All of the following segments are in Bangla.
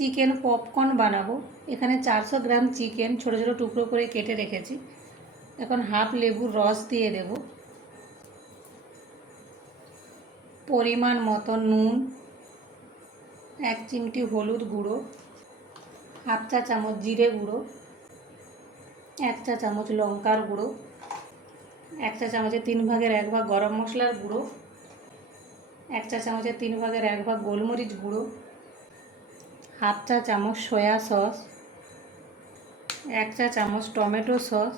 চিকেন পপকর্ন বানাবো। এখানে 400 গ্রাম চিকেন ছোটো ছোটো টুকরো করে কেটে রেখেছি। এখন হাফ লেবুর রস দিয়ে দেব, পরিমাণ মতো নুন, 1 চিমটি হলুদ গুঁড়ো, হাফ চা চামচ জিরে গুঁড়ো, 1 চা চামচ লঙ্কার গুঁড়ো, 1 চা চামচের 3 ভাগের 1 ভাগ গরম মশলার গুঁড়ো, 1 চা চামচের 3 ভাগের 1 ভাগ গোলমরিচ গুঁড়ো, হাফ চা চামচ সয়া সস, 1 চা চামচ টমেটো সস,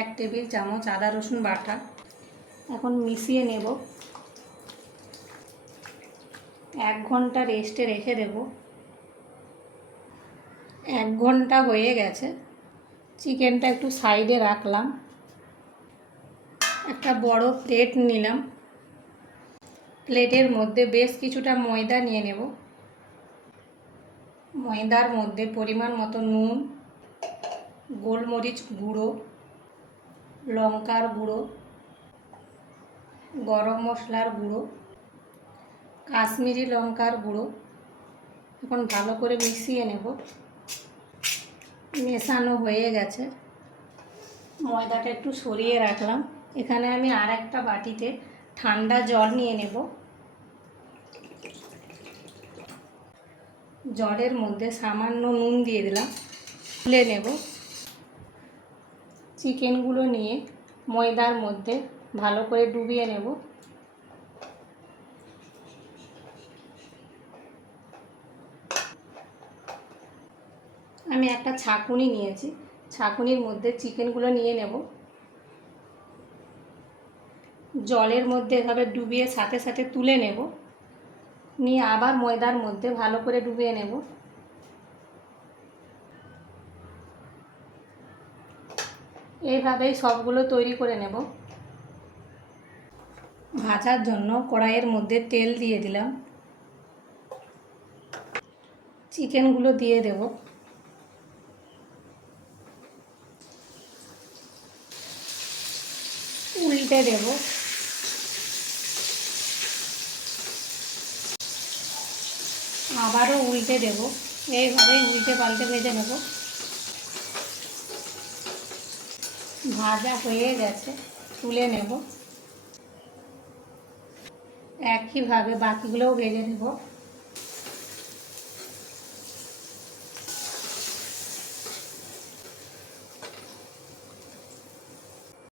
1 টেবিল চামচ আদা রসুন বাটা। এখন মিশিয়ে নেব। 1 ঘন্টা রেস্টে রেখে দেব। 1 ঘন্টা হয়ে গেছে। চিকেনটা একটু সাইডে রাখলাম। একটা বড় প্লেট নিলাম। প্লেটের মধ্যে বেশ কিছুটা ময়দা নিয়ে নেব। ময়দার মধ্যে পরিমাণ মতো নুন, গোলমরিচ গুঁড়ো, লঙ্কার গুঁড়ো, গরম মশলার গুঁড়ো, কাশ্মীরি লঙ্কার গুঁড়ো। এখন ভালো করে মিশিয়ে নেব। মেশানো হয়ে গেছে। ময়দাটা একটু সরিয়ে রাখলাম। এখানে আমি আর একটা বাটিতে ঠান্ডা জল নিয়ে নেব। জলের মধ্যে সামান্য নুন দিয়ে দিলাম, তুলে নেব। চিকেনগুলো নিয়ে ময়দার মধ্যে ভালো করে ডুবিয়ে নেব। আমি একটা ছাঁকুনি নিয়েছি, ছাঁকুনির মধ্যে চিকেনগুলো নিয়ে নেব। জলের মধ্যে এভাবে ডুবিয়ে সাথে সাথে তুলে নেব, নিয়ে আবার ময়দার মধ্যে ভালো করে ডুবিয়ে নেব। এইভাবেই সবগুলো তৈরি করে নেব। ভাজার জন্য কড়াইয়ের মধ্যে তেল দিয়ে দিলাম। চিকেনগুলো দিয়ে দেব। উল্টে দেব। আবারও উল্টে দেব। এইভাবেই উল্টে পাল্টে ভেজে নেব। ভাজা হয়ে গেছে, তুলে নেব। একইভাবে বাকিগুলোও ভেজে নেব।